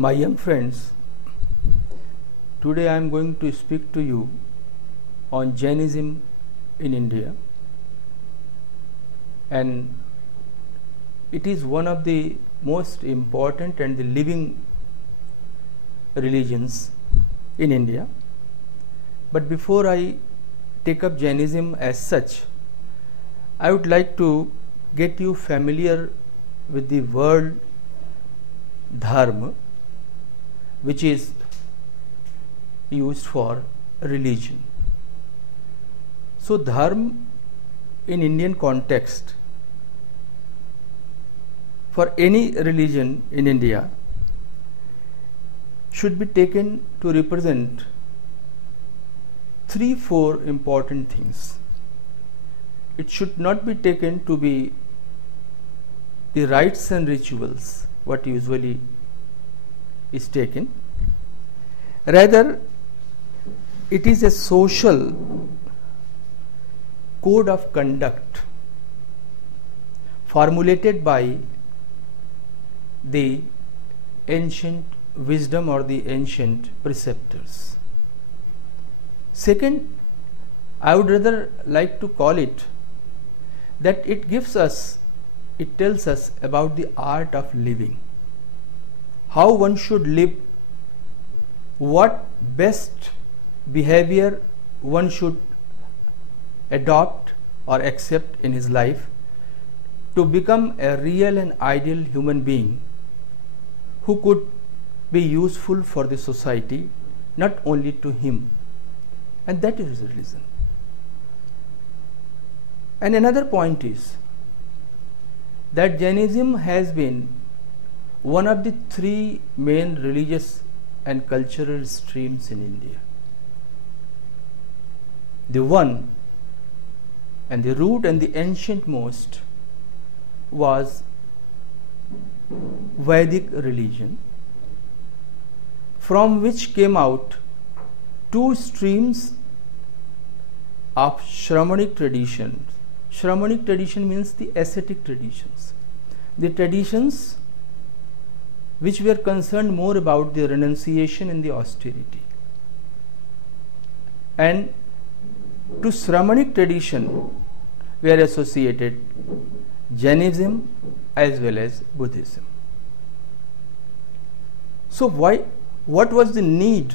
My young friends, today I am going to speak to you on Jainism in India, and it is one of the most important and the living religions in India. But before I take up Jainism as such, I would like to get you familiar with the word dharma, which is used for religion. So dharma in Indian context for any religion in India should be taken to represent 3-4 important things. It should not be taken to be the rites and rituals, what usually is taken. Rather, it is a social code of conduct formulated by the ancient wisdom or the ancient preceptors. Second, I would rather like to call it that it tells us about the art of living, how one should live, what best behavior one should adopt or accept in his life to become a real and ideal human being who could be useful for the society, not only to him. And that is religion. And another point is that Jainism has been one of the 3 main religious and cultural streams in India. The one and the root and the ancient most was Vedic religion, from which came out 2 streams of Shramanic traditions. Shramanic tradition means the ascetic traditions, the traditions which were concerned more about the renunciation and the austerity. And to Shramanic tradition were associated Jainism as well as Buddhism. So what was the need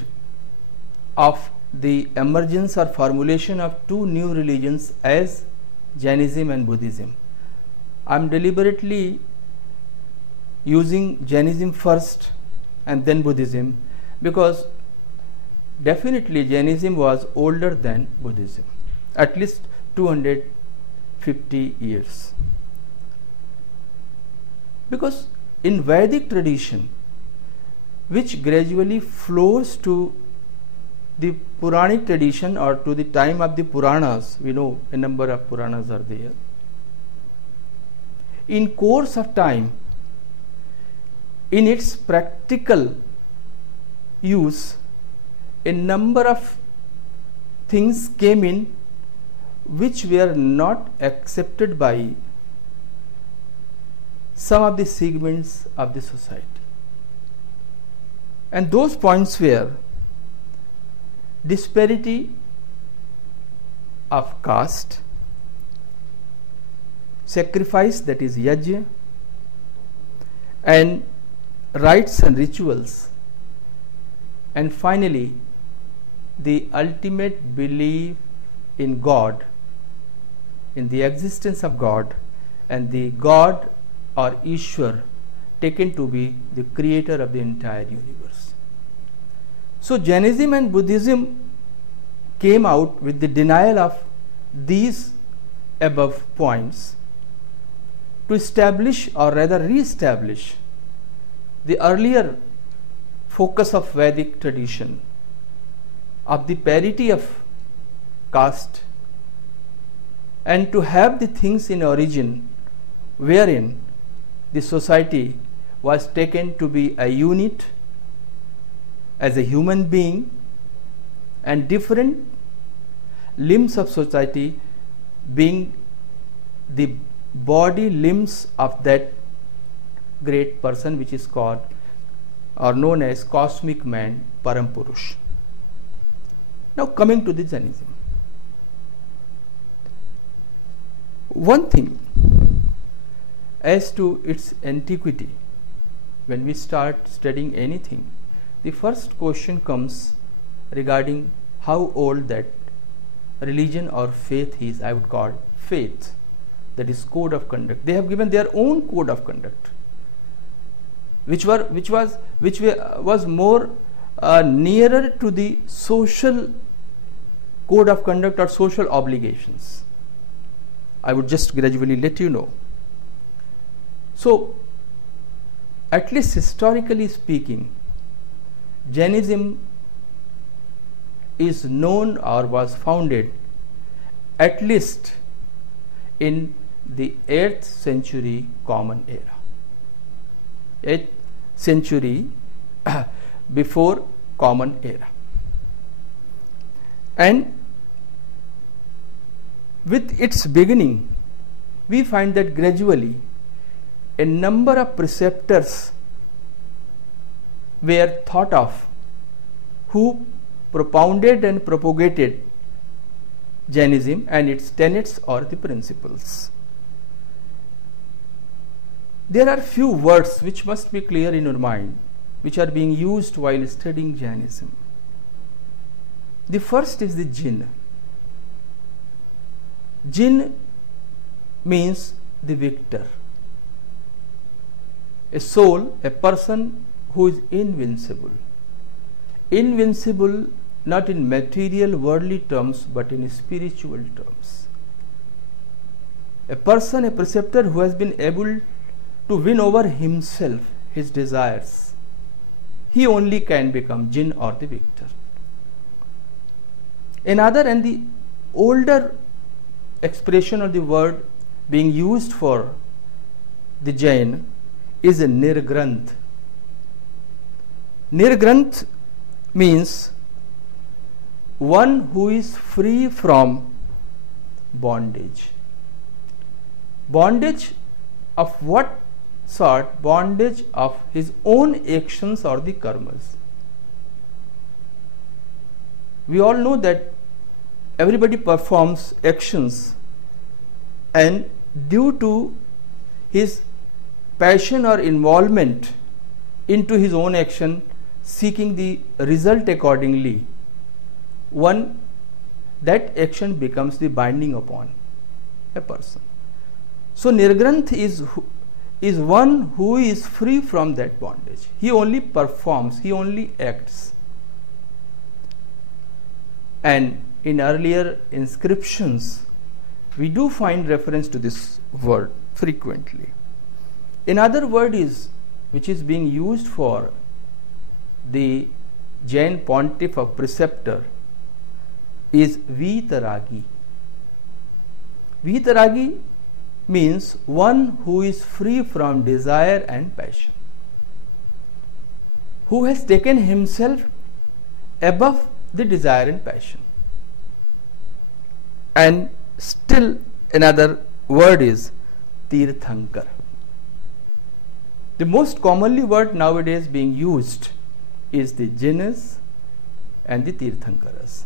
of the emergence or formulation of 2 new religions as Jainism and Buddhism? I am deliberately using Jainism first and then Buddhism because definitely Jainism was older than Buddhism, at least 250 years. Because in Vedic tradition, which gradually flows to the Puranic tradition or to the time of the Puranas, we know a number of Puranas are there. In course of time, in its practical use, a number of things came in which were not accepted by some of the segments of the society. And those points were disparity of caste, sacrifice, that is yajna, and rites and rituals, and finally the ultimate belief in God, in the existence of God, and the God or Ishwar taken to be the creator of the entire universe. So Jainism and Buddhism came out with the denial of these above points to establish or rather re-establish the earlier focus of Vedic tradition of the parity of caste, and to have the things in origin wherein the society was taken to be a unit as a human being, and different limbs of society being the body limbs of that great person which is called or known as cosmic man, Param Purush. Now coming to the Jainism. One thing as to its antiquity, when we start studying anything, the first question comes regarding how old that religion or faith is. I would call faith, that is code of conduct. They have given their own code of conduct, which was more nearer to the social code of conduct or social obligations. I would just gradually let you know. So, at least historically speaking, Jainism is known or was founded at least in the 8th century Common Era. 8th century before Common Era. And with its beginning, we find that gradually a number of preceptors were thought of who propounded and propagated Jainism and its tenets or the principles. There are few words which must be clear in your mind, which are being used while studying Jainism. The first is the jinn. Jinn means the victor, a soul, a person who is invincible. Invincible not in material worldly terms but in spiritual terms. A person, a preceptor who has been able to win over himself, his desires, he only can become jinn or the victor. Another and the older expression of the word being used for the Jain is a Nirgranth. Nirgranth means one who is free from bondage. Bondage of what sort? Bondage of his own actions or the karmas. We all know that everybody performs actions, and due to his passion or involvement into his own action, seeking the result accordingly, that action becomes the binding upon a person. So Nirgranth is one who is free from that bondage. He only performs, he only acts. And in earlier inscriptions, we do find reference to this word frequently. Another word which is being used for the Jain pontiff or preceptor is Vitaragi. Vitaragi means one who is free from desire and passion, who has taken himself above the desire and passion. And still another word is Tirthankar. The most commonly word nowadays being used is the Jainas and the Tirthankaras.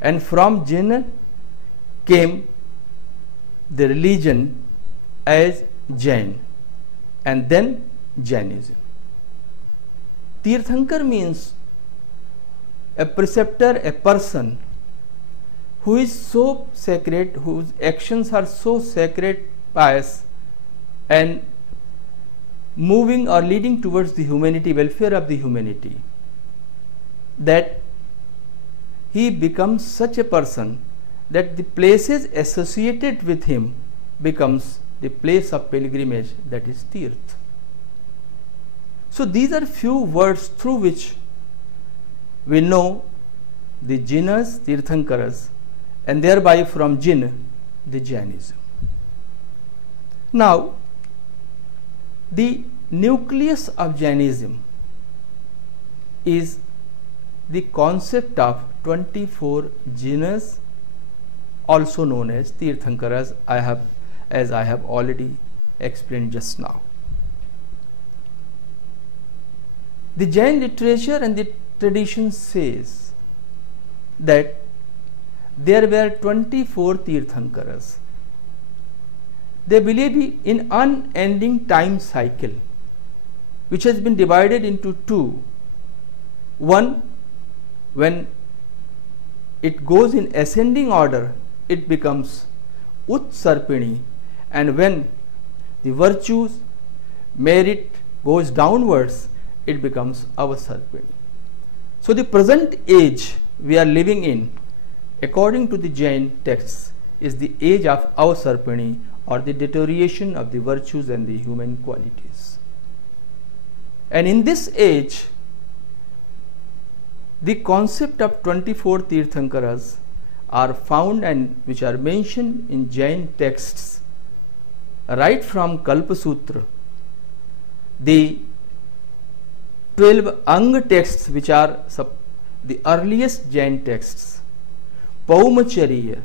And from Jain came the religion as Jain and then Jainism. Tirthankar means a preceptor, a person who is so sacred, whose actions are so sacred, pious, and moving or leading towards the humanity, welfare of the humanity, that he becomes such a person that the places associated with him becomes the place of pilgrimage, that is Tirth. So these are few words through which we know the Jainas, Tirthankaras, and thereby from Jain the Jainism. Now, the nucleus of Jainism is the concept of 24 Jainas, also known as Tirthankaras, as I have already explained just now. The Jain literature and the tradition says that there were 24 Tirthankaras. They believe in unending time cycle, which has been divided into two. One, when it goes in ascending order, it becomes Utsarpini, and when the virtues, merit goes downwards, it becomes Avasarpini. So the present age we are living in, according to the Jain texts, is the age of Avasarpini, or the deterioration of the virtues and the human qualities. And in this age, the concept of 24 Tirthankaras are found and which are mentioned in Jain texts, right from Kalpasutra, the 12 Ang texts, which are the earliest Jain texts, Paumacharya,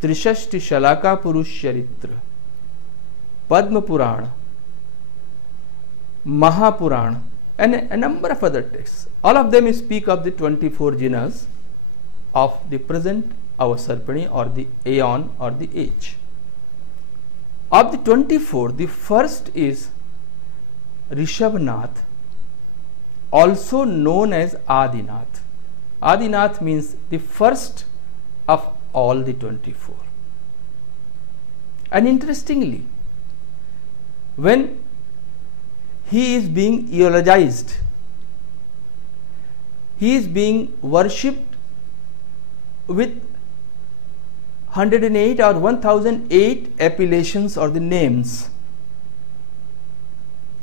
Trishashti Shalaka Purush Charitra, Padma Purana, Mahapurana, and a number of other texts. All of them speak of the 24 jinas of the present Avasarpini, or the aeon, or the age. Of the 24, the first is Rishabhnath, also known as Adinath. Adinath means the first of all the 24. And interestingly, when he is being eulogized, he is being worshipped with 108 or 1008 appellations, or the names,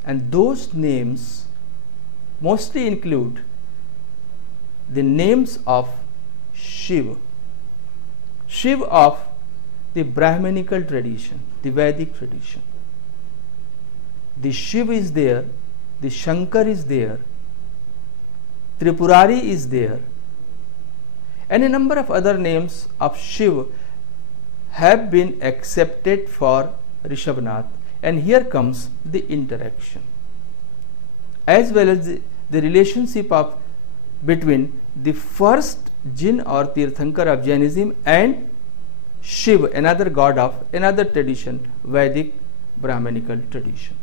and those names mostly include the names of Shiva, Shiva of the Brahmanical tradition, the Vedic tradition. The Shiva is there, the Shankar is there, Tripurari is there, and a number of other names of Shiva have been accepted for Rishabhnath. And here comes the interaction, as well as the relationship of between the first Jin or Tirthankar of Jainism and Shiva, another god of another tradition, Vedic Brahmanical tradition.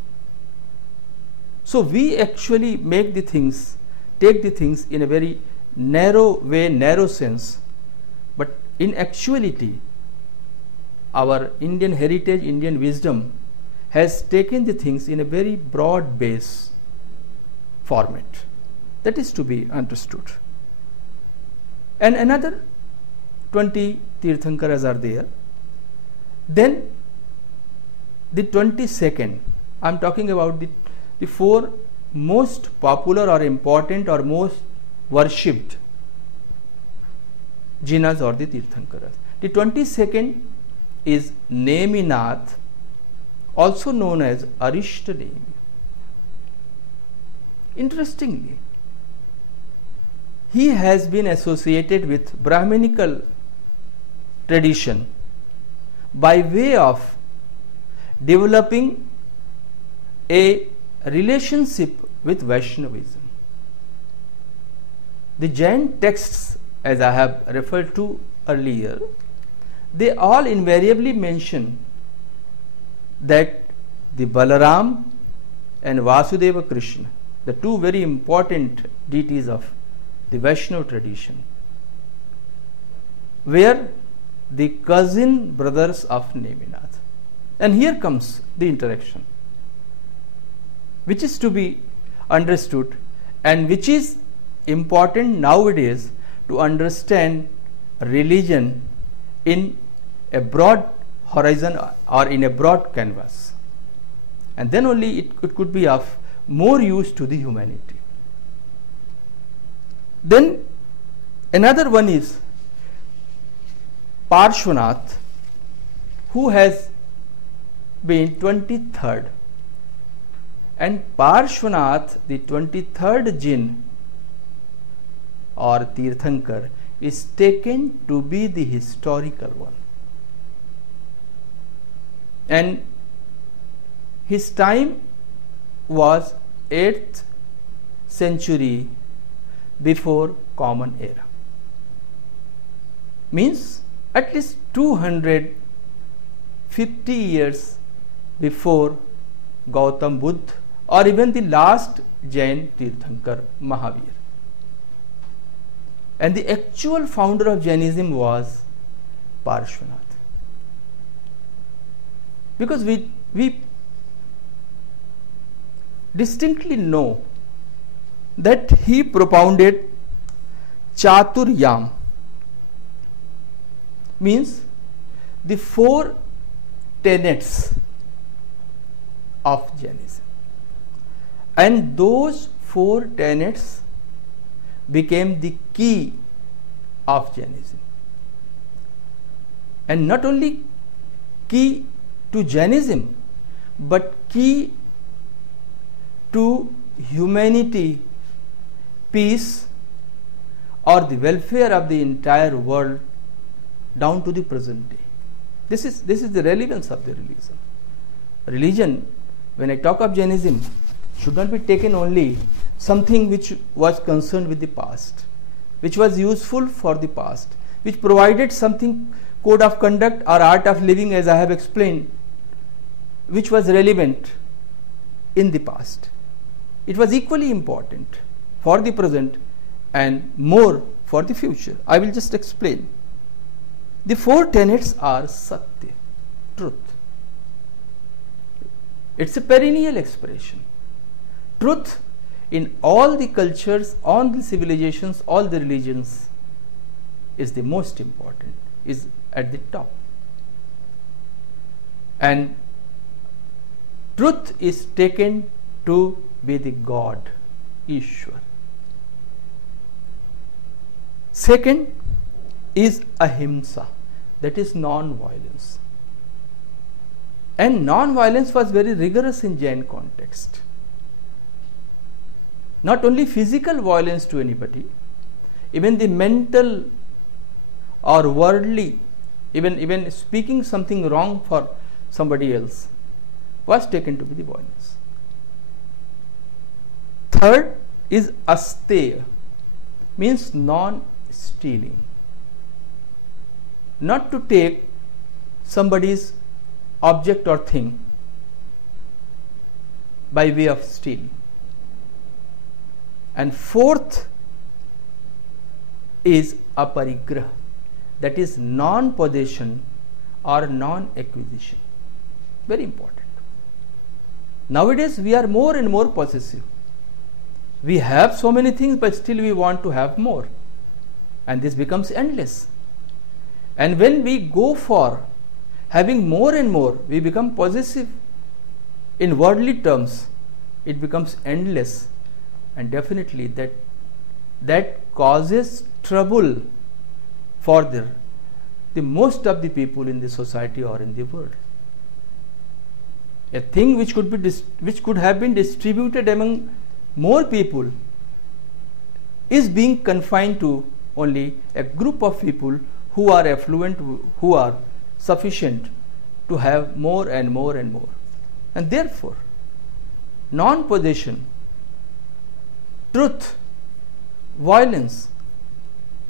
So we actually take the things in a very narrow way, narrow sense, but in actuality, our Indian heritage, Indian wisdom has taken the things in a very broad base format that is to be understood. And another 20 Tirthankaras are there. Then the 22nd, I am talking about the four most popular or important or most worshipped jinas or the Tirthankaras. The 22nd is Neminath, also known as Arishtademi. Interestingly, he has been associated with Brahmanical tradition by way of developing a relationship with Vaishnavism. The Jain texts, as I have referred to earlier, they all invariably mention that the Balaram and Vasudeva Krishna, the two very important deities of the Vaishnava tradition, were the cousin brothers of Neminath. And here comes the interaction, which is to be understood and which is important nowadays to understand religion in a broad horizon or in a broad canvas, and then only it could be of more use to the humanity. Then another one is Parshvanath, who has been 23rd, and Parshvanath, the 23rd Jin or Tirthankar, is taken to be the historical one, and his time was 8th century before Common Era. Means at least 250 years before Gautam Buddha or even the last Jain Tirthankar Mahavir. And the actual founder of Jainism was Parshvanath. Because we distinctly know that he propounded Chaturyam, means the 4 tenets of Jainism, and those 4 tenets became the key of Jainism, and not only key to Jainism but key to humanity, peace, or the welfare of the entire world down to the present day. This is the relevance of the religion. Religion, when I talk of Jainism, should not be taken only something which was concerned with the past, which was useful for the past, which provided something, code of conduct or art of living, as I have explained, which was relevant in the past. It was equally important for the present and more for the future. I will just explain. The 4 tenets are Satya, truth. It's a perennial expression. Truth in all the cultures, all the civilizations, all the religions is the most important, is at the top. And truth is taken to be the God, Ishwar. Second is ahimsa, that is non-violence. And non-violence was very rigorous in Jain context. Not only physical violence to anybody, even the mental or worldly, even speaking something wrong for somebody else was taken to be the violence. Third is asteya, means non-stealing. Not to take somebody's object or thing by way of stealing. And fourth is aparigraha, that is non-possession or non-acquisition. Very important. Nowadays we are more and more possessive. We have so many things, but still we want to have more, and this becomes endless. And when we go for having more and more, we become possessive. In worldly terms, it becomes endless, and definitely that causes trouble for the most of the people in the society or in the world. A thing which could have been distributed among more people is being confined to only a group of people who are affluent, who are sufficient to have more and more and more. And therefore, non-possession, truth, violence,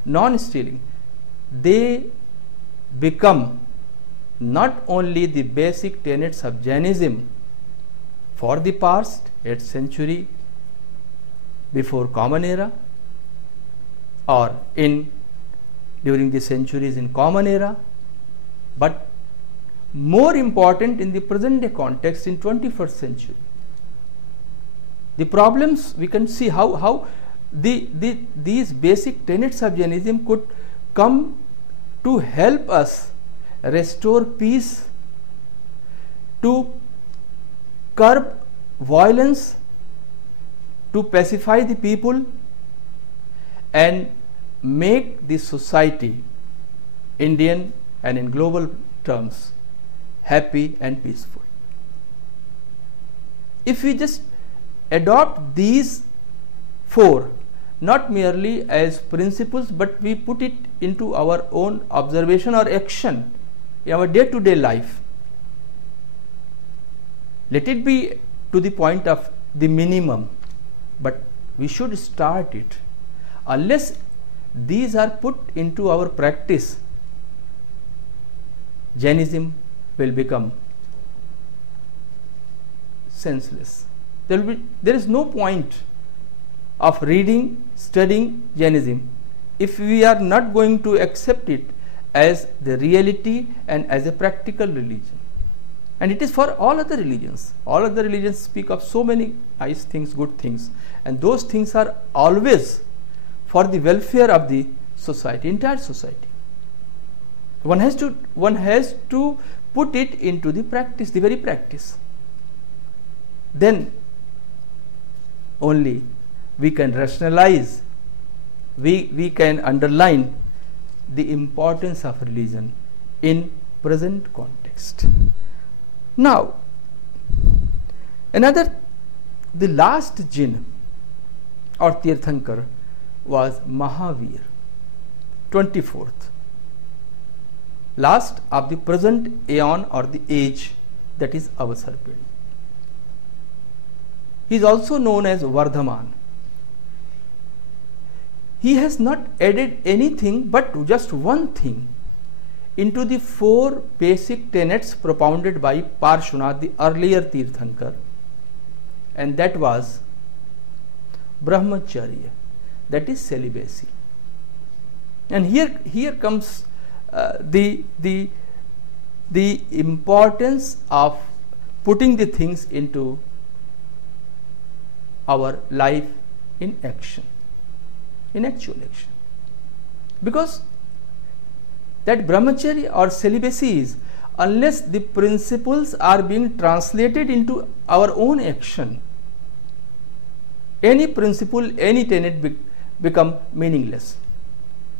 non-stealing, they become not only the basic tenets of Jainism for the past 8th century before Common Era, or during the centuries in Common Era, but more important in the present day context in 21st century. The problems, we can see how these basic tenets of Jainism could come to help us restore peace, to curb violence, to pacify the people, and make the society, Indian and in global terms, happy and peaceful. If we just adopt these 4, not merely as principles, but we put it into our own observation or action in our day-to-day life, let it be to the point of the minimum, but We should start it. Unless these are put into our practice, Jainism will become senseless. There is no point of reading, studying Jainism if we are not going to accept it as the reality and as a practical religion. And it is for all other religions. All other religions speak of so many nice things, good things, and those things are always for the welfare of the society, entire society. One has to put it into the practice, the very practice. Then only we can rationalize, we can underline the importance of religion in present context. Now, the last jinn or Tirthankar was Mahavir, 24th, last of the present aeon or the age, that is Avasarpini. He is also known as Vardhaman. He has not added anything but just one thing into the 4 basic tenets propounded by Parshvanath, the earlier Tirthankar, and that was Brahmacharya, that is celibacy. And here comes the importance of putting the things into our life in action, in actual action. Because that brahmacharya or celibacy is, unless the principles are being translated into our own action, any principle, any tenet become meaningless.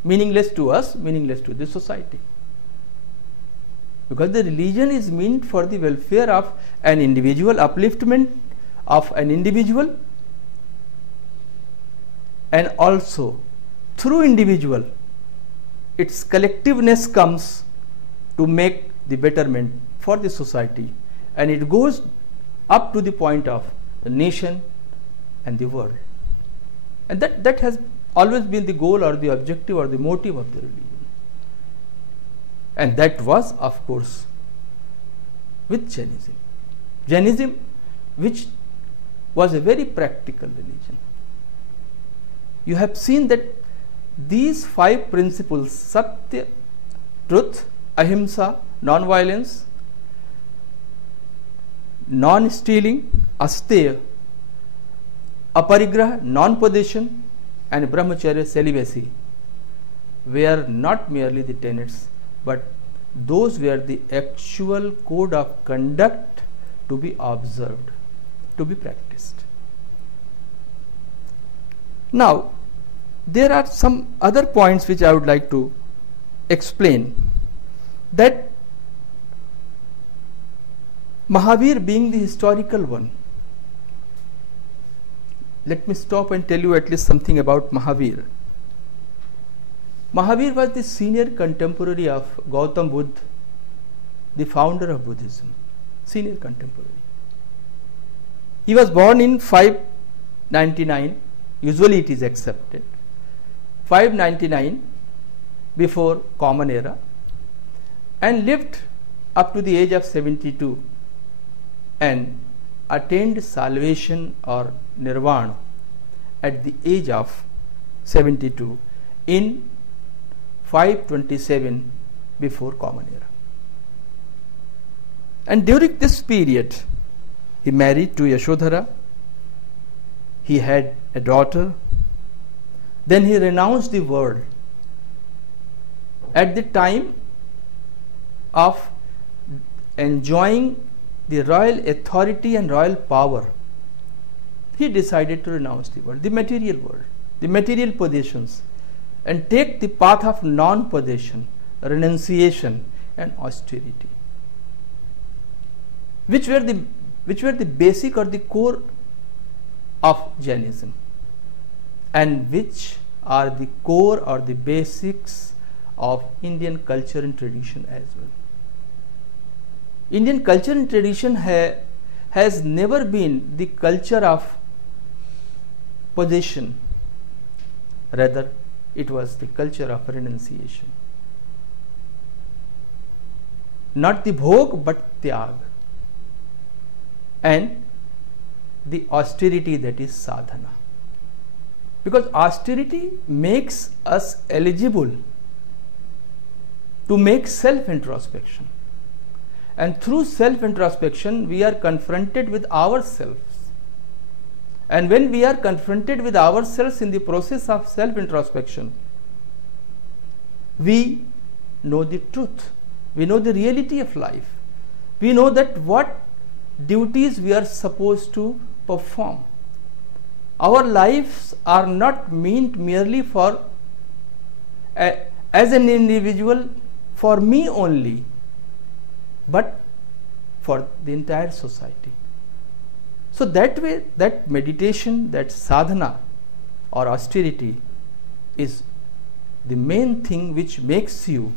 Meaningless to us, meaningless to the society. Because the religion is meant for the welfare of an individual, upliftment of an individual, and also through individual its collectiveness comes to make the betterment for the society, and it goes up to the point of the nation and the world. And that has always been the goal or the objective or the motive of the religion. And that was, of course, with Jainism. Jainism, which was a very practical religion. You have seen that these 5 principles, Satya, truth, Ahimsa, non-violence, non-stealing, Asteya, Aparigraha, non-possession, and Brahmacharya, celibacy, were not merely the tenets, but those were the actual code of conduct to be observed, to be practiced. Now, there are some other points which I would like to explain. That Mahavir being the historical one, let me stop and tell you at least something about Mahavir. Mahavir was the senior contemporary of Gautam Buddha, the founder of Buddhism, senior contemporary. He was born in 599, usually it is accepted, 599 before Common Era, and lived up to the age of 72 and attained salvation or nirvana at the age of 72 in 527 before Common Era. And during this period, he married to Yashodhara, he had a daughter, then he renounced the world. At the time of enjoying the royal authority and royal power, he decided to renounce the world, the material possessions, and take the path of non-possession, renunciation and austerity, which were the basic or the core of Jainism, and which are the core or the basics of Indian culture and tradition as well. Indian culture and tradition has never been the culture of possession. Rather, it was the culture of renunciation. Not the bhog, but tyag. And the austerity, that is sadhana. Because austerity makes us eligible to make self-introspection. And through self-introspection, we are confronted with ourselves. And when we are confronted with ourselves in the process of self-introspection, we know the truth. We know the reality of life. We know that what duties we are supposed to perform. Our lives are not meant merely for, as an individual, for me only, but for the entire society. So that way, that meditation, that sadhana or austerity is the main thing which makes you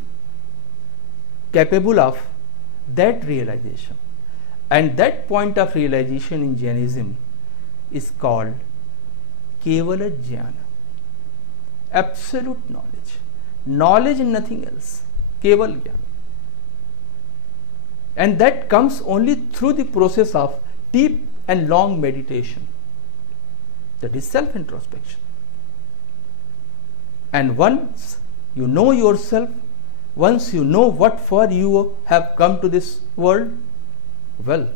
capable of that realization. And that point of realization in Jainism is called Kevala Jnana, absolute knowledge, knowledge and nothing else, Keval Jnana. And that comes only through the process of deep and long meditation, that is self-introspection. And once you know yourself, once you know what for you have come to this world, well,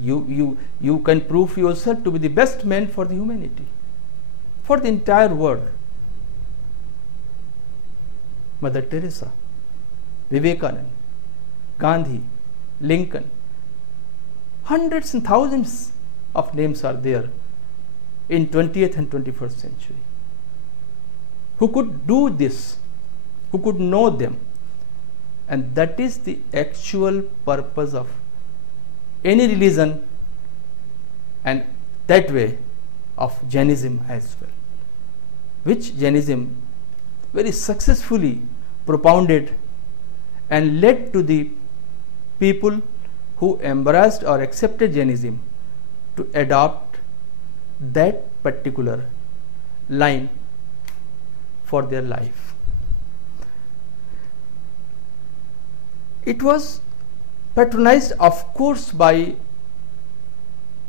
you can prove yourself to be the best man for the humanity, for the entire world. Mother Teresa, Vivekananda, Gandhi, Lincoln, hundreds and thousands of names are there in 20th and 21st century who could do this, who could know them. And that is the actual purpose of any religion, and that way of Jainism as well, which Jainism very successfully propounded and led to the people who embraced or accepted Jainism to adopt that particular line for their life. It was patronized, of course, by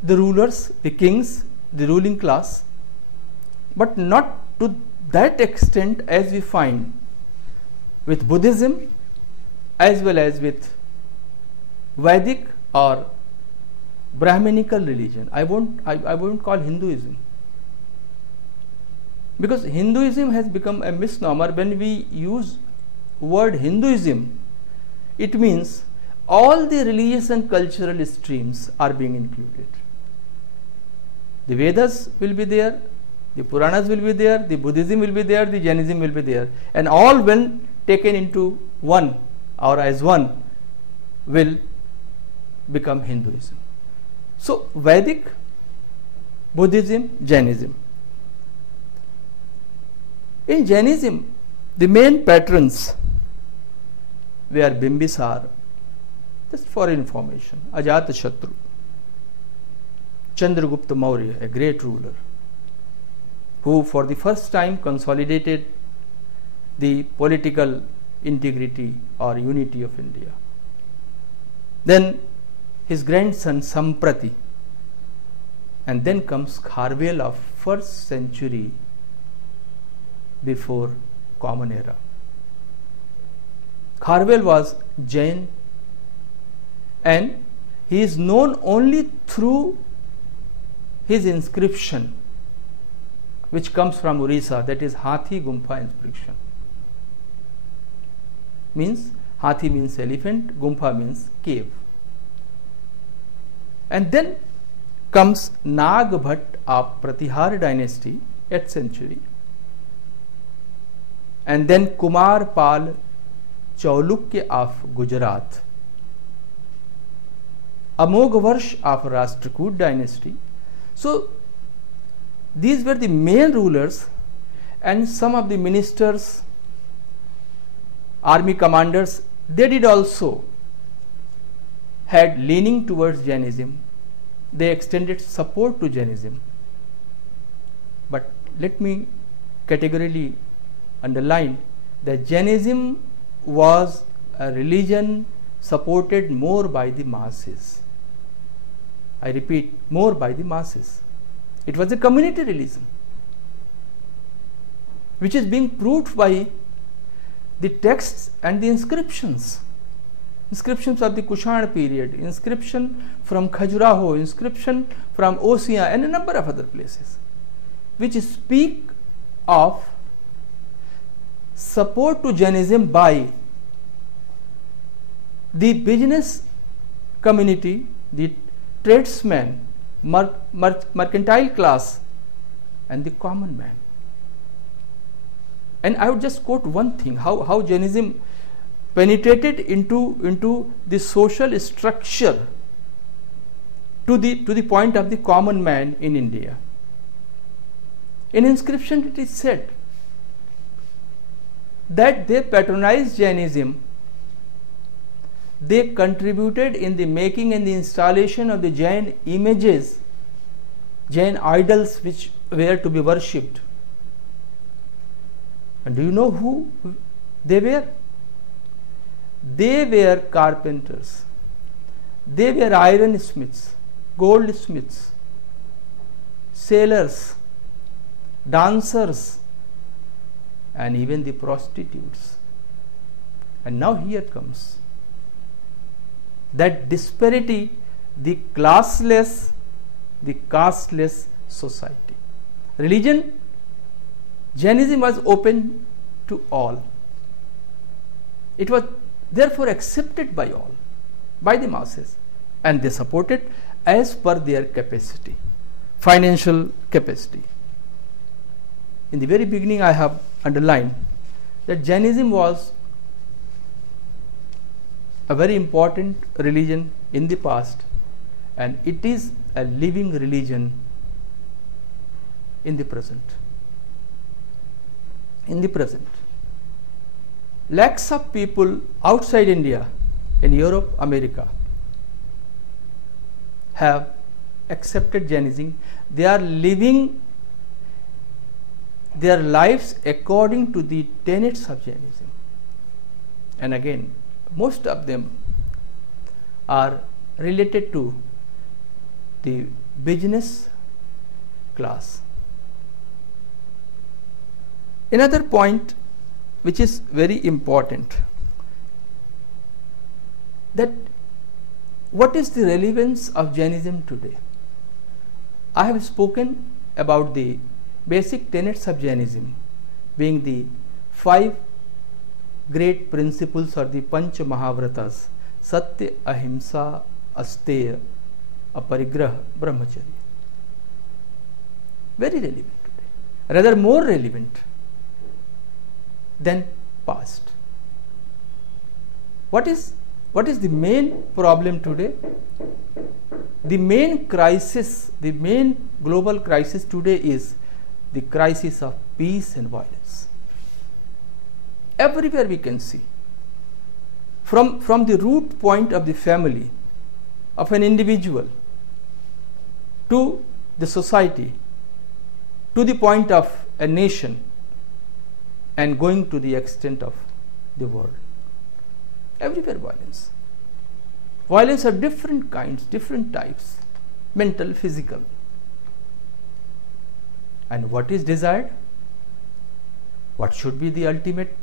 the rulers, the kings, the ruling class, but not to that extent as we find with Buddhism as well as with Vedic or Brahminical religion. I won't call Hinduism, because Hinduism has become a misnomer. When we use word Hinduism, it means all the religious and cultural streams are being included. The Vedas will be there, the Puranas will be there, the Buddhism will be there, the Jainism will be there, and all when taken into one or as one will become Hinduism. So Vedic, Buddhism, Jainism. In Jainism, the main patrons were Bimbisara, just for information, Ajatashatru, Chandragupta Maurya, a great ruler, who for the first time consolidated the political integrity or unity of India. Then his grandson Samprati, and then comes Kharvel of 1st century before Common Era. Kharvel was Jain, and he is known only through his inscription, which comes from Orissa, that is Hathi Gumpha inscription. Means Hathi means elephant, Gumpha means cave. And then comes Nag Bhatt of Pratihar dynasty, 8th century, and then Kumar Pal Chaulukya of Gujarat, Amogvarsh of Rashtrakoot dynasty. So these were the main rulers, and some of the ministers, army commanders, they did also had leaning towards Jainism. They extended support to Jainism. But let me categorically underline that Jainism was a religion supported more by the masses. I repeat, more by the masses. It was a community religion, which is being proved by the texts and the inscriptions. Inscriptions of the Kushan period, inscription from Khajuraho, inscription from Osia, and a number of other places, which speak of support to Jainism by the business community, the tradesmen, mercantile class, and the common man. And I would just quote one thing, how Jainism penetrated into the social structure to the point of the common man in India. In inscription it is said that they patronized Jainism, they contributed in the making and the installation of the Jain images, Jain idols which were to be worshipped. And do you know who they were? They were carpenters, they were ironsmiths, goldsmiths, sailors, dancers, and even the prostitutes. And now here comes that disparity, the classless, the casteless society. Religion, Jainism was open to all. It was therefore accepted by all, by the masses, and they supported as per their capacity, financial capacity. In the very beginning I have underlined that Jainism was a very important religion in the past, and it is a living religion in the present. In the present, lakhs of people outside India, in Europe, America, have accepted Jainism. They are living their lives according to the tenets of Jainism. And again, most of them are related to the business class. Another point which is very important, that what is the relevance of Jainism today? I have spoken about the basic tenets of Jainism, being the 5 great principles or the Panch Mahavratas: Satya, Ahimsa, Asteya, Aparigraha, Brahmacharya. Very relevant today, rather more relevant than past. What is the main problem today? The main crisis, the main global crisis today is the crisis of peace and violence. Everywhere we can see, from the root point of the family, of an individual, to the society, to the point of a nation, and going to the extent of the world. Everywhere violence. Violence of different kinds, different types, mental, physical. And what is desired? What should be the ultimate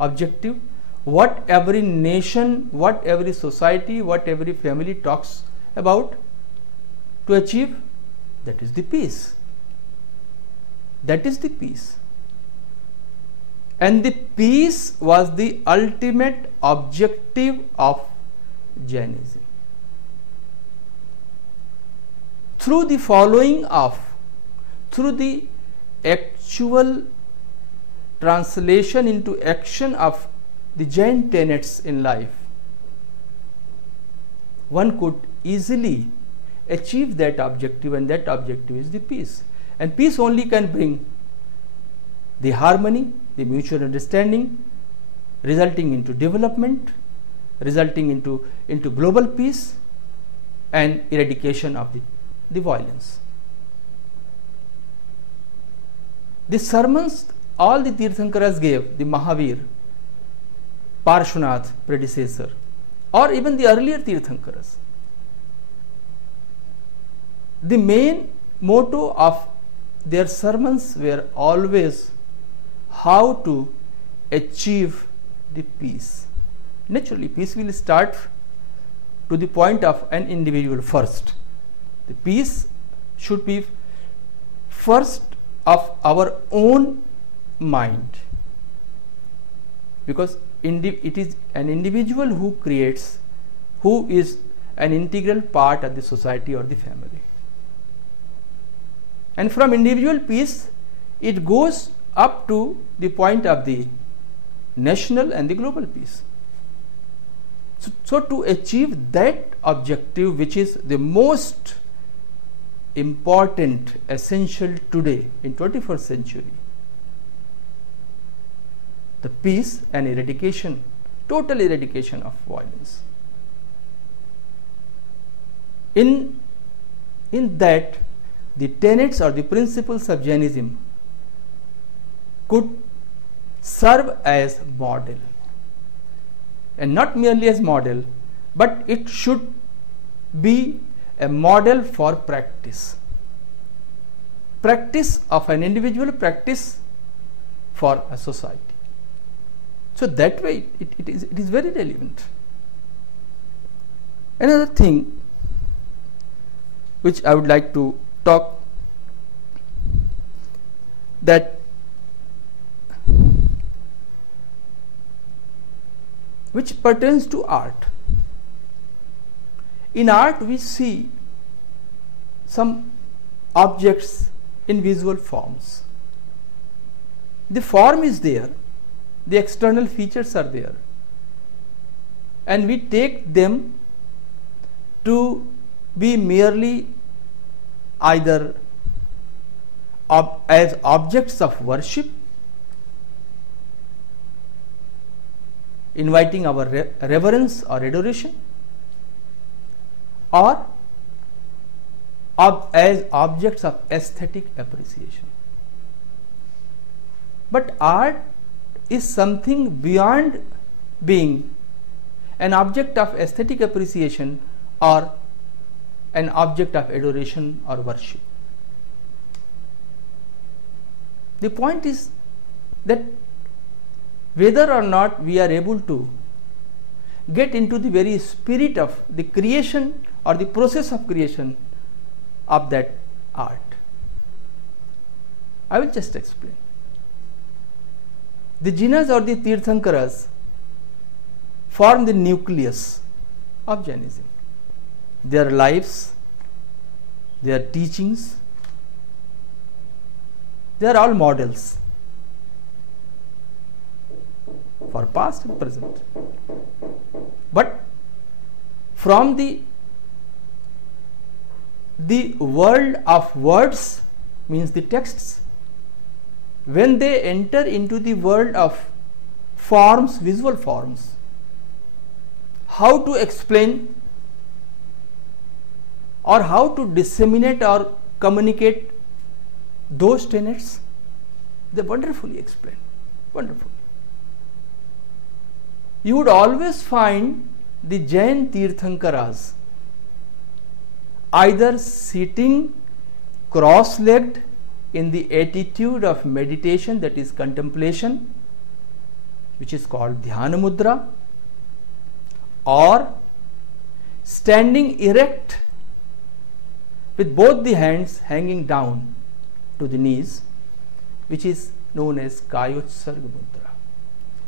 objective? What every nation, what every society, what every family talks about to achieve? That is the peace. That is the peace. And the peace was the ultimate objective of Jainism. Through the following of, through the actual translation into action of the Jain tenets in life, one could easily achieve that objective, and that objective is the peace. And peace only can bring the harmony, the mutual understanding, resulting into development, resulting into global peace and eradication of the violence. The sermons all the Tirthankaras gave, the Mahavir, Parshvanath predecessor, or even the earlier Tirthankaras, the main motto of their sermons were always how to achieve the peace. Naturally, peace will start to the point of an individual first. The peace should be first of our own mind, because it is an individual who creates, who is an integral part of the society or the family. And from individual peace, it goes up to the point of the national and the global peace. So to achieve that objective, which is the most important, essential today in 21st century, the peace and eradication, total eradication of violence. In that, the tenets or the principles of Jainism could serve as model, and not merely as model, but it should be a model for practice of an individual, practice for a society. So that way it is very relevant. Another thing which I would like to talk, that which pertains to art. In art we see some objects in visual forms. The form is there, the external features are there, and we take them to be merely either as objects of worship, inviting our reverence or adoration, or as objects of aesthetic appreciation. But art is something beyond being an object of aesthetic appreciation or an object of adoration or worship. The point is that whether or not we are able to get into the very spirit of the creation or the process of creation of that art. I will just explain. The Jinas or the Tirthankaras form the nucleus of Jainism. Their lives, their teachings, they are all models for past and present. But from the world of words, means the texts, when they enter into the world of forms, visual forms, how to explain or how to disseminate or communicate those tenets, they wonderfully explain. Wonderfully. You would always find the Jain Tirthankaras either sitting cross-legged in the attitude of meditation, that is contemplation, which is called Dhyana Mudra, or standing erect with both the hands hanging down to the knees, which is known as Kayotsarga Mudra,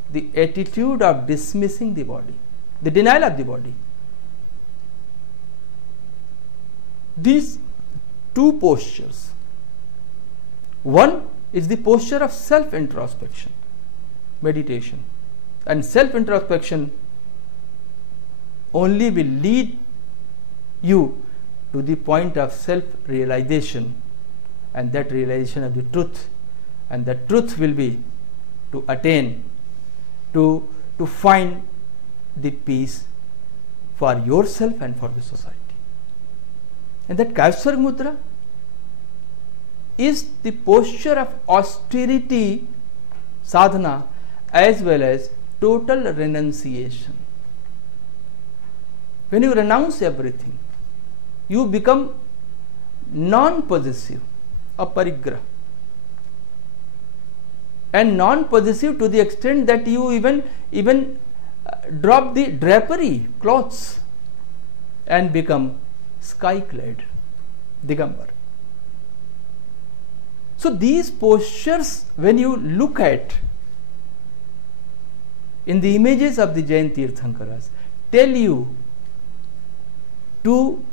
the attitude of dismissing the body, the denial of the body. These two postures, one is the posture of self-introspection, meditation, and self-introspection only will lead you to the point of self-realization, and that realization of the truth, and the truth will be to attain, to find the peace for yourself and for the society. And that Kayotsarga Mudra is the posture of austerity, sadhana, as well as total renunciation. When you renounce everything, you become non-possessive, aparigraha, and non-possessive to the extent that you even drop the drapery, clothes, and become sky-clad, digambar. So these postures, when you look at in the images of the Jain Tirthankaras, tell you to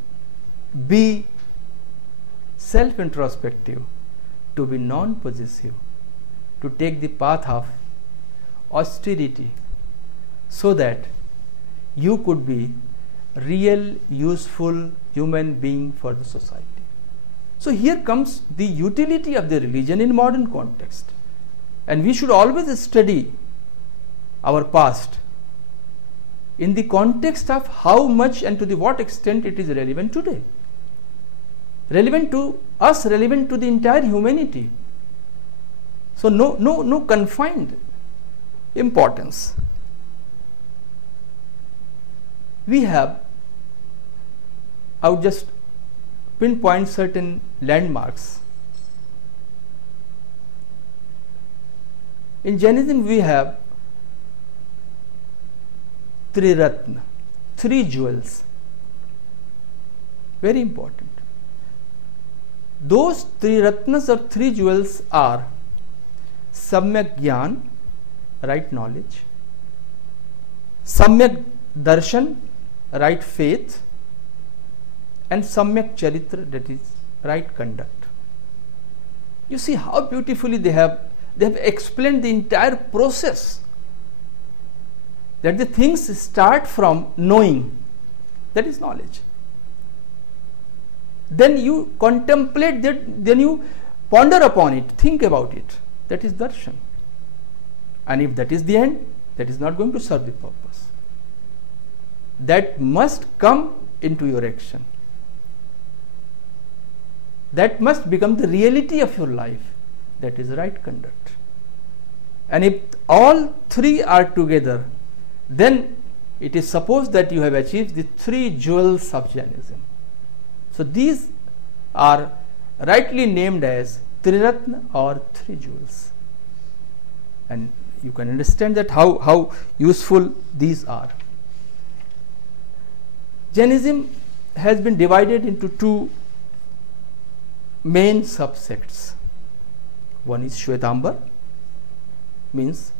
be self-introspective, to be non-possessive, to take the path of austerity, so that you could be real, useful human being for the society. So here comes the utility of the religion in modern context, and we should always study our past in the context of how much and to the what extent it is relevant today, relevant to us, relevant to the entire humanity. So no confined importance. We have, I would just pinpoint certain landmarks. In Jainism we have Triratna, three jewels, very important. Those three ratnas or three jewels are Samyak Gyan, right knowledge, Samyak Darshan, right faith, and Samyak Charitra, that is right conduct. You see how beautifully they have explained the entire process, that the things start from knowing, that is knowledge. Then you contemplate that, then you ponder upon it, think about it, that is darshan. And if that is the end, that is not going to serve the purpose. That must come into your action. That must become the reality of your life, that is right conduct. And if all three are together, then it is supposed that you have achieved the three jewels of Jainism. So these are rightly named as Triratna or three jewels. And you can understand that how useful these are. Jainism has been divided into two main subsects. One is Shwetambar, means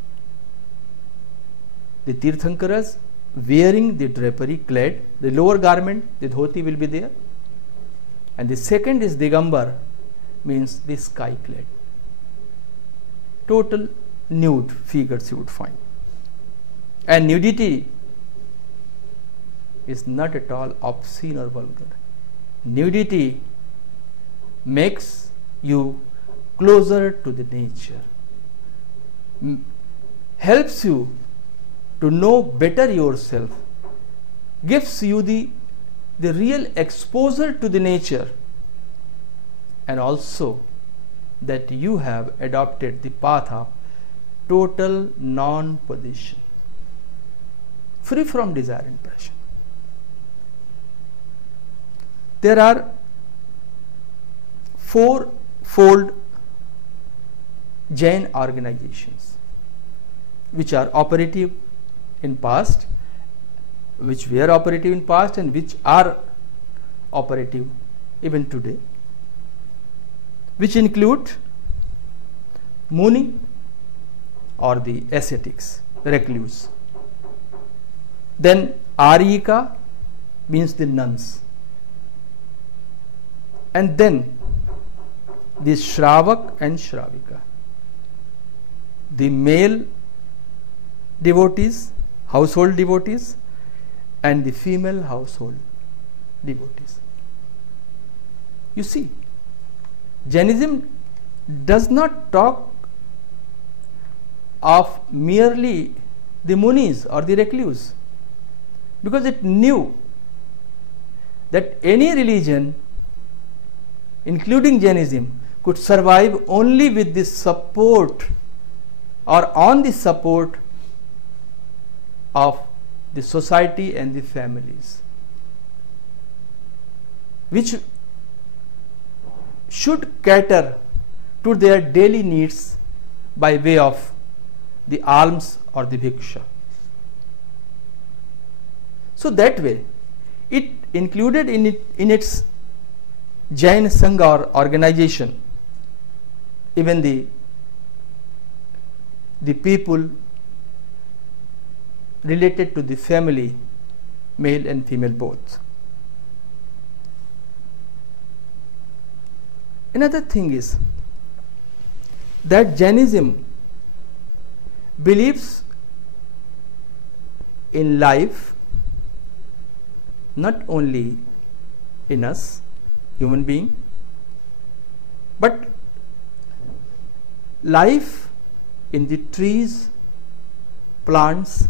the Tirthankaras wearing the drapery clad, the lower garment, the dhoti will be there. And the second is Digambar, means the sky clad. Total nude figures you would find. And nudity is not at all obscene or vulgar. Nudity makes you closer to the nature, helps you to know better yourself, gives you the real exposure to the nature, and also that you have adopted the path of total non-possession, free from desire and passion. There are four-fold Jain organizations which are operative in past, which were operative in past, and which are operative even today, which include Muni or the ascetics, the recluse. Then Aryika means the nuns. And then the Shravak and Shravika, the male devotees, household devotees, and the female household devotees. You see, Jainism does not talk of merely the munis or the recluse, because it knew that any religion, including Jainism, could survive only with the support or on the support of the society and the families, which should cater to their daily needs by way of the alms or the bhiksha. So that way, it included in its Jain Sangha or organization even the people related to the family, male and female both. Another thing is that Jainism believes in life, not only in us, human being, but life in the trees, plants,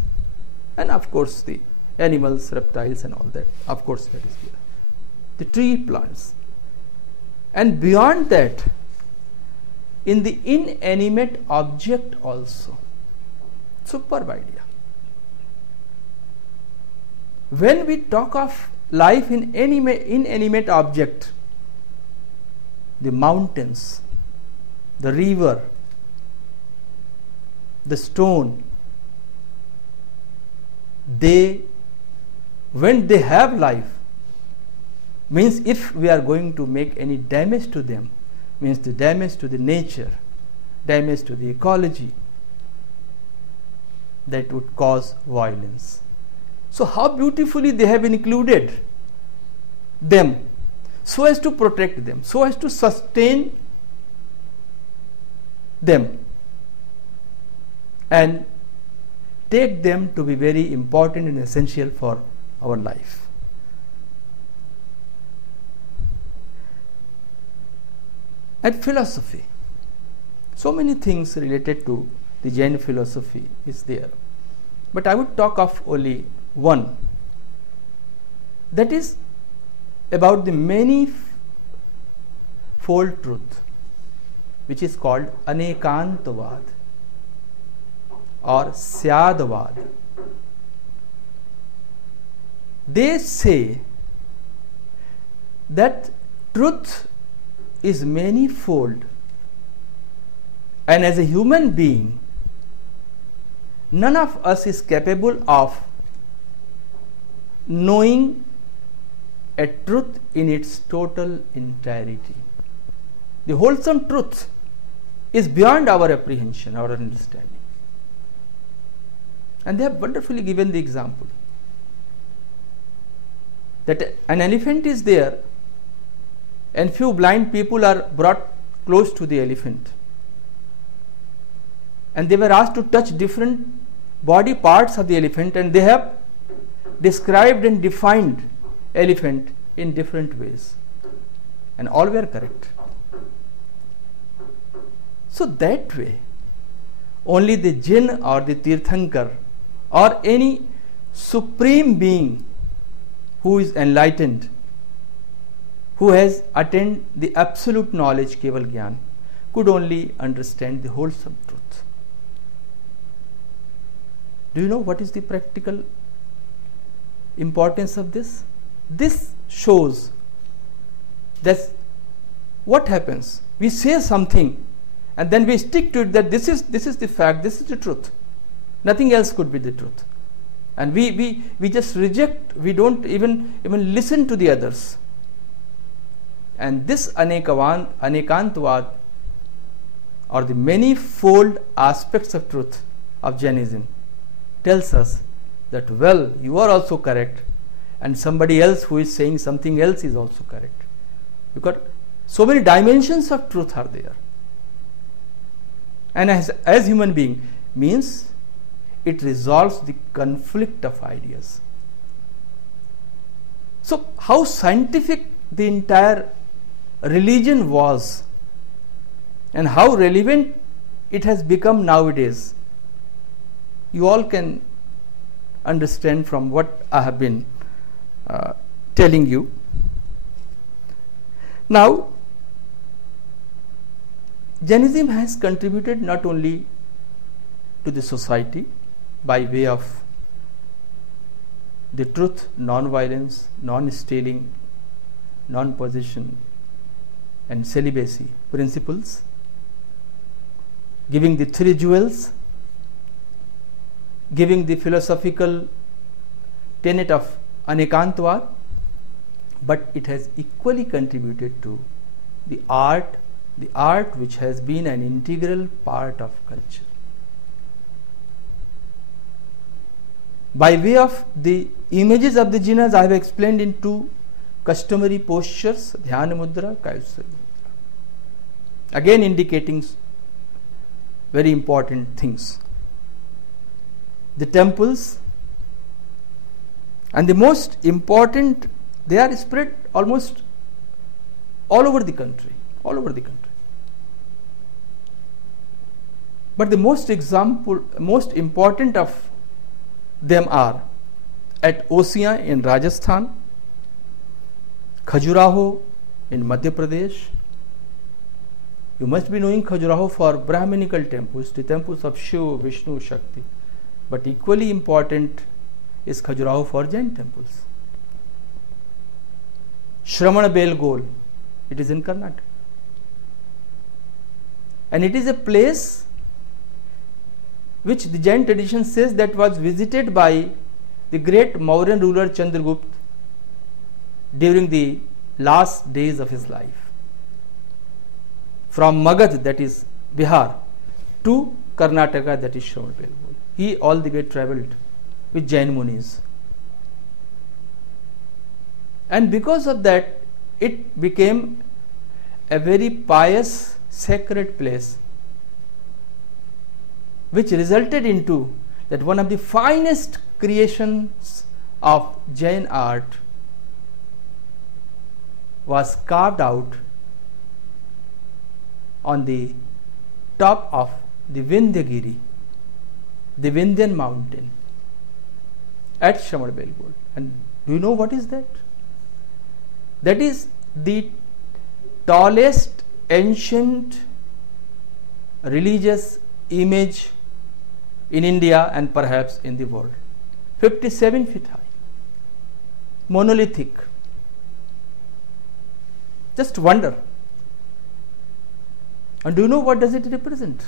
and of course the animals, reptiles and all that. Of course that is there. The tree, plants. And beyond that, in the inanimate object also. Superb idea. When we talk of life in inanimate object, the mountains, the river, the stone, when they have life, means if we are going to make any damage to them, means the damage to the nature, damage to the ecology, that would cause violence. So how beautifully they have included them so as to protect them, so as to sustain them and take them to be very important and essential for our life. And philosophy, so many things related to the Jain philosophy is there, but I would talk of only one, that is about the manifold truth, which is called Anekantavad or Syadvad. They say that truth is manifold, and as a human being, none of us is capable of knowing a truth in its total entirety. The wholesome truth is beyond our apprehension, our understanding. And they have wonderfully given the example that an elephant is there and few blind people are brought close to the elephant, and they were asked to touch different body parts of the elephant, and they have described and defined elephant in different ways, and all were correct. So that way, only the jinn or the tirthankar or any supreme being who is enlightened, who has attained the absolute knowledge, Keval Gyan, could only understand the wholesome truth. Do you know what is the practical importance of this? This shows that what happens, we say something and then we stick to it, that this is the fact, this is the truth, nothing else could be the truth, and we just reject, we don't even listen to the others. And this Anekantvad or the manifold aspects of truth of Jainism tells us that, well, you are also correct, and somebody else who is saying something else is also correct, because so many dimensions of truth are there. And as human being, means it resolves the conflict of ideas. So how scientific the entire religion was and how relevant it has become nowadays, you all can understand from what I have been telling you. Now, Jainism has contributed not only to the society by way of the truth, non-violence, non-stealing, non-possession and celibacy principles, giving the three jewels, giving the philosophical tenet of anekantvad, but it has equally contributed to the art which has been an integral part of culture. By way of the images of the jhanas, I have explained in two customary postures, dhyana mudra, kayusya mudra, again indicating very important things. The temples, and the most important, they are spread almost all over the country. But the most important of them are at Osia in Rajasthan, Khajuraho in Madhya Pradesh. You must be knowing Khajuraho for Brahminical temples, the temples of Shiva, Vishnu, Shakti. But equally important is Khajuraho for Jain temples. Shraman Belgol, it is in Karnataka. And it is a place which the Jain tradition says that was visited by the great Mauryan ruler Chandragupta during the last days of his life. From Magad, that is Bihar, to Karnataka, that is Shraman Belgol. He all the way travelled with Jain Munis. And because of that, it became a very pious, sacred place, which resulted into that one of the finest creations of Jain art was carved out on the top of the Vindhyagiri, the Vindhyan mountain at Shraman Belgol. And do you know what is that? That is the tallest ancient religious image in India and perhaps in the world. 57 feet high, monolithic. Just wonder. And do you know what does it represent?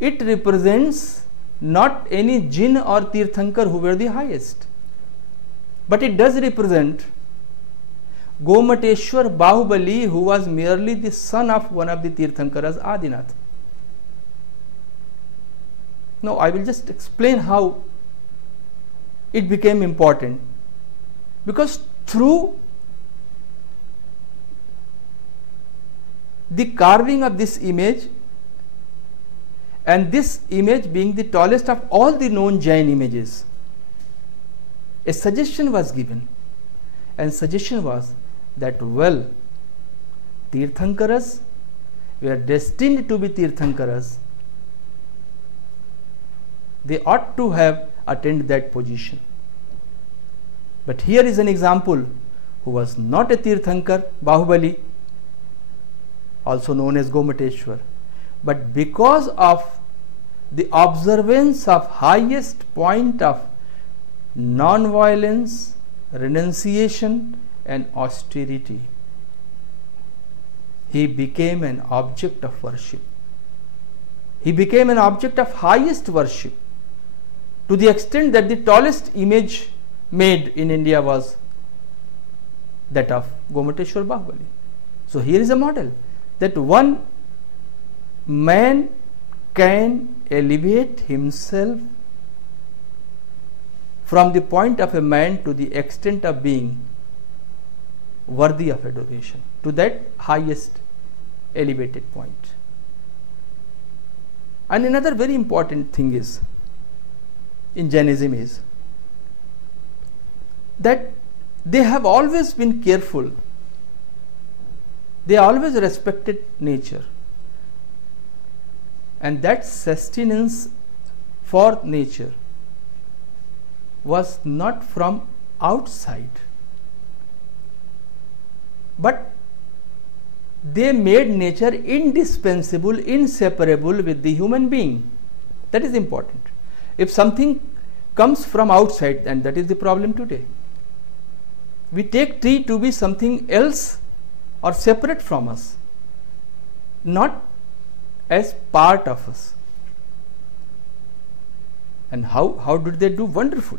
It represents not any jinn or tirthankar who were the highest, but it does represent Gomateshwar Bahubali, who was merely the son of one of the tirthankaras, Adinath. Now I will just explain how it became important, because through the carving of this image, and this image being the tallest of all the known Jain images, a suggestion was given, and suggestion was that, well, tirthankaras were destined to be tirthankaras. They ought to have attained that position. But here is an example who was not a tirthankar, Bahubali, also known as Gomateshwar, but because of the observance of highest point of non-violence, renunciation and austerity, he became an object of worship. He became an object of highest worship, to the extent that the tallest image made in India was that of Gomateshwar Bahubali. So here is a model that one man can elevate himself from the point of a man to the extent of being worthy of adoration, to that highest elevated point. And another very important thing is in Jainism is that they have always been careful. They always respected nature, and that sustenance for nature was not from outside, but they made nature indispensable, inseparable with the human being. That is important. If something comes from outside, and that is the problem today, we take tree to be something else or separate from us, not as part of us. And how did they do? Wonderful.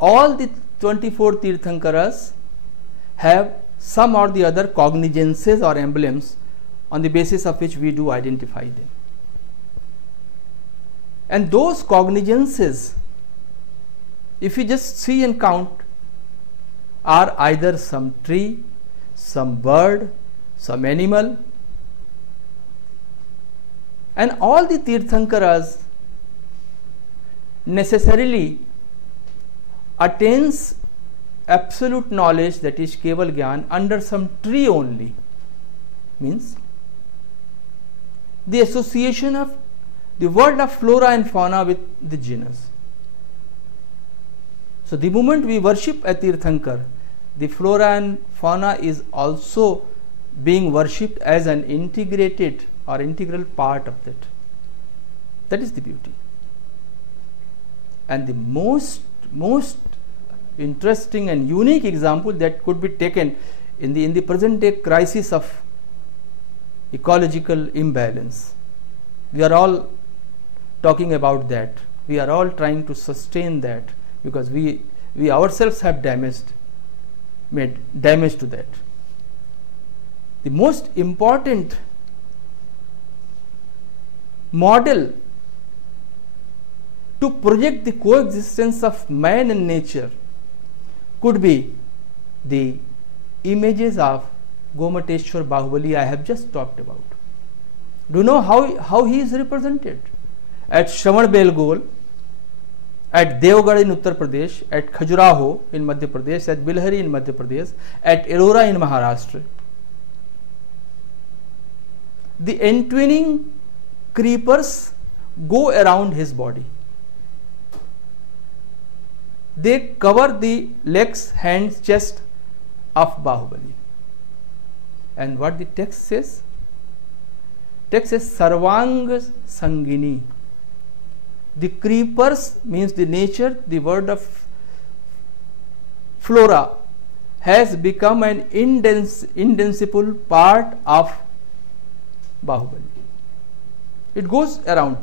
All the 24 Tirthankaras have some or the other cognizances or emblems on the basis of which we do identify them. And those cognizances, if you just see and count, are either some tree, some bird, some animal. And all the Tirthankaras necessarily attains absolute knowledge, that is Keval Gyan, under some tree only. Means the association of the world of flora and fauna with the genus. So the moment we worship a Tirthankar, the flora and fauna is also being worshipped as an integrated or integral part of that. That is the beauty. And the most interesting and unique example that could be taken in the present day crisis of ecological imbalance. We are all talking about that. We are all trying to sustain that because we ourselves have made damage to that. The most important model to project the coexistence of man and nature could be the images of Gomateshwar Bahubali I have just talked about. Do you know how he is represented? At Shravan Belgol, at Devgarh in Uttar Pradesh, at Khajuraho in Madhya Pradesh, at Bilhari in Madhya Pradesh, at Ellora in Maharashtra. The entwining creepers go around his body. They cover the legs, hands, chest of Bahubali. And what the text says? Text says Sarvang Sangini. The creepers means the nature, the word of flora has become an indensable part of Bahubali. It goes around.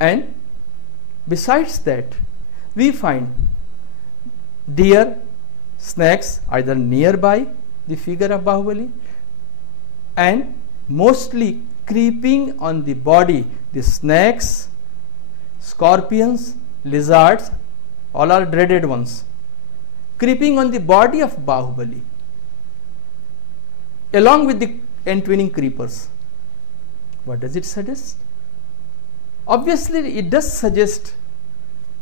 And besides that, we find deer, snakes either nearby the figure of Bahubali and mostly creeping on the body. The snakes, scorpions, lizards, all are dreaded ones, creeping on the body of Bahubali along with the entwining creepers. What does it suggest? Obviously, it does suggest,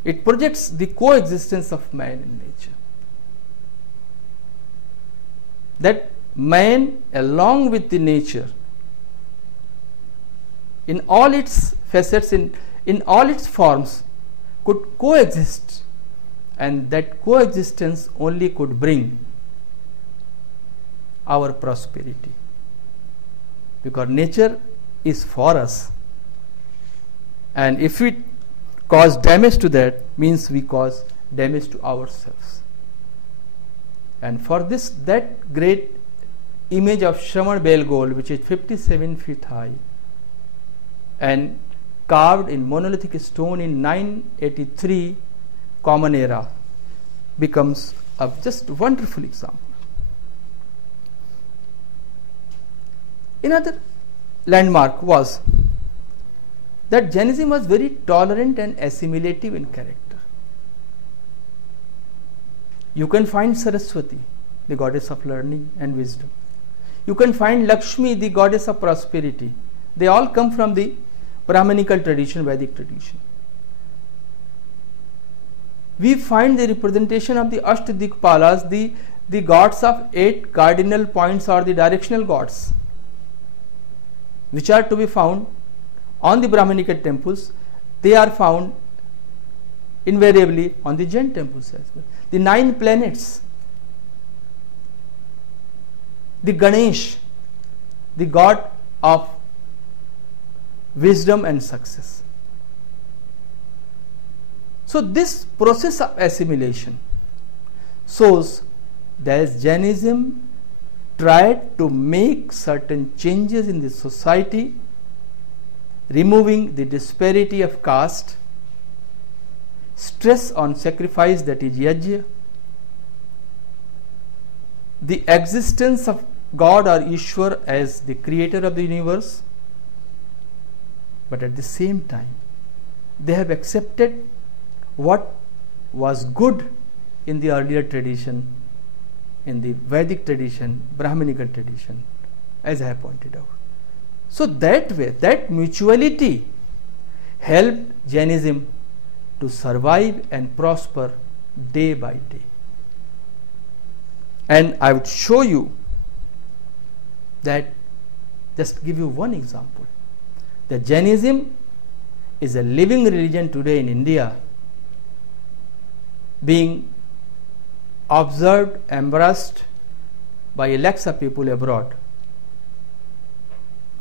it projects the coexistence of man and nature. That man, along with the nature, in all its facets, in all its forms, could coexist, and that coexistence only could bring our prosperity. Because nature is for us, and if we cause damage to that, means we cause damage to ourselves. And for this, that great image of Shravan Belgol, which is 57 feet high and carved in monolithic stone in 983 Common Era, becomes a just wonderful example. Another landmark was that Jainism was very tolerant and assimilative in character. You can find Saraswati, the goddess of learning and wisdom. You can find Lakshmi, the goddess of prosperity. They all come from the Brahmanical tradition, Vedic tradition. We find the representation of the Ashtadikpalas, the gods of 8 cardinal points or the directional gods, which are to be found on the Brahmanical temples. They are found invariably on the Jain temples as well. The 9 planets, the Ganesh, the god of wisdom and success. So this process of assimilation shows that Jainism tried to make certain changes in the society, removing the disparity of caste, stress on sacrifice, that is yajna, the existence of God or Ishwar as the creator of the universe, but at the same time they have accepted what was good in the earlier tradition, in the Vedic tradition, Brahminical tradition, as I have pointed out. So that way, that mutuality helped Jainism to survive and prosper day by day. And I would show you that, just give you one example, that Jainism is a living religion today in India, being observed, embraced by lakhs of people abroad,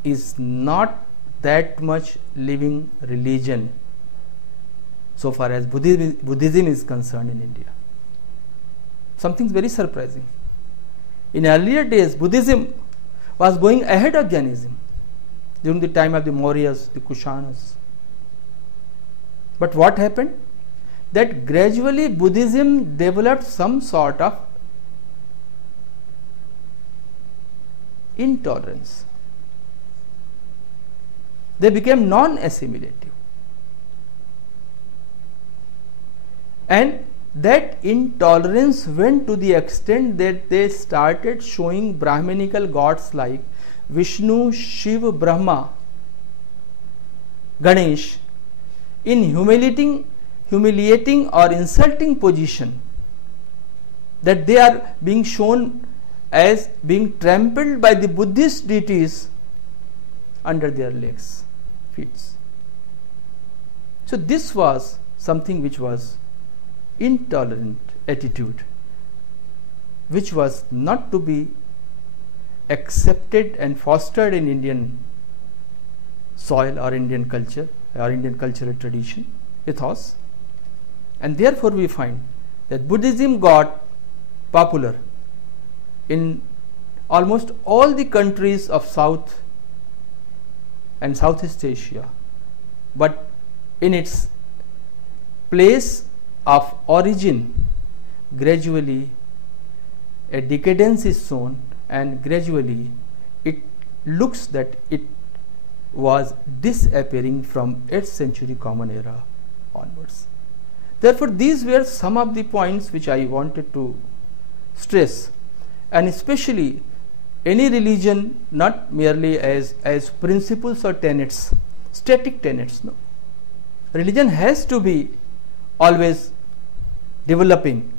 is not that much living religion so far as Buddhism is concerned in India. Something very surprising. In earlier days, Buddhism was going ahead of Jainism during the time of the Mauryas, the Kushanas. But what happened? That gradually Buddhism developed some sort of intolerance. They became non-assimilative. And that intolerance went to the extent that they started showing Brahminical gods like Vishnu, Shiva, Brahma, Ganesh in humiliating or insulting position, that they are being shown as being trampled by the Buddhist deities under their legs, feet. So this was something which was intolerant attitude, which was not to be accepted and fostered in Indian soil or Indian culture or Indian cultural tradition, ethos. And therefore we find that Buddhism got popular in almost all the countries of South and Southeast Asia, but in its place of origin, gradually a decadence is shown, and gradually it looks that it was disappearing from 8th century Common Era onwards. Therefore, these were some of the points which I wanted to stress, and especially any religion not merely as principles or tenets, static tenets. No, religion has to be always developing,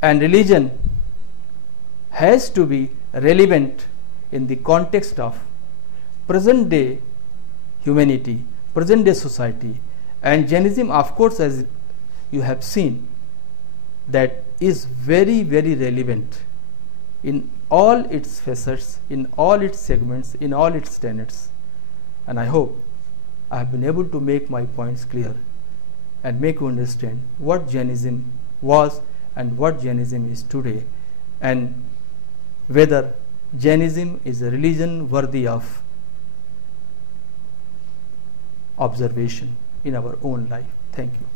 and religion has to be relevant in the context of present day humanity, present day society. And Jainism, of course, as you have seen, that is very, very relevant in all its facets, in all its segments, in all its tenets. And I hope I have been able to make my points clear and make you understand what Jainism was and what Jainism is today, and whether Jainism is a religion worthy of observation in our own life. Thank you.